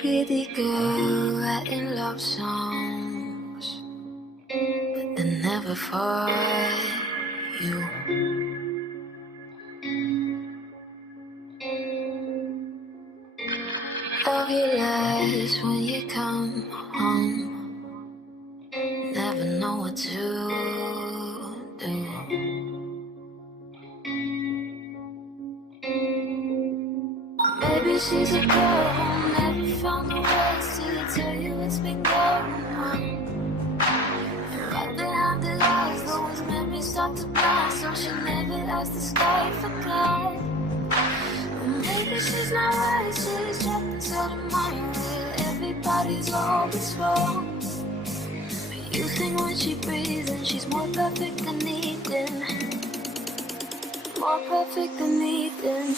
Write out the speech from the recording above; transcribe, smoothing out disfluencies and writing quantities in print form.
Pretty girl writing love songs, but they're never for you. I realize when you come home, never know what to do. Maybe she's a girl who never found the words to tell you what's been going on. And right behind the eyes, those memories start to blast, so she never asked the sky for God. And maybe she's not right, she's trapped inside a mind where everybody's always wrong. But you think when she breathes and she's more perfect than Eden, more perfect than Eden.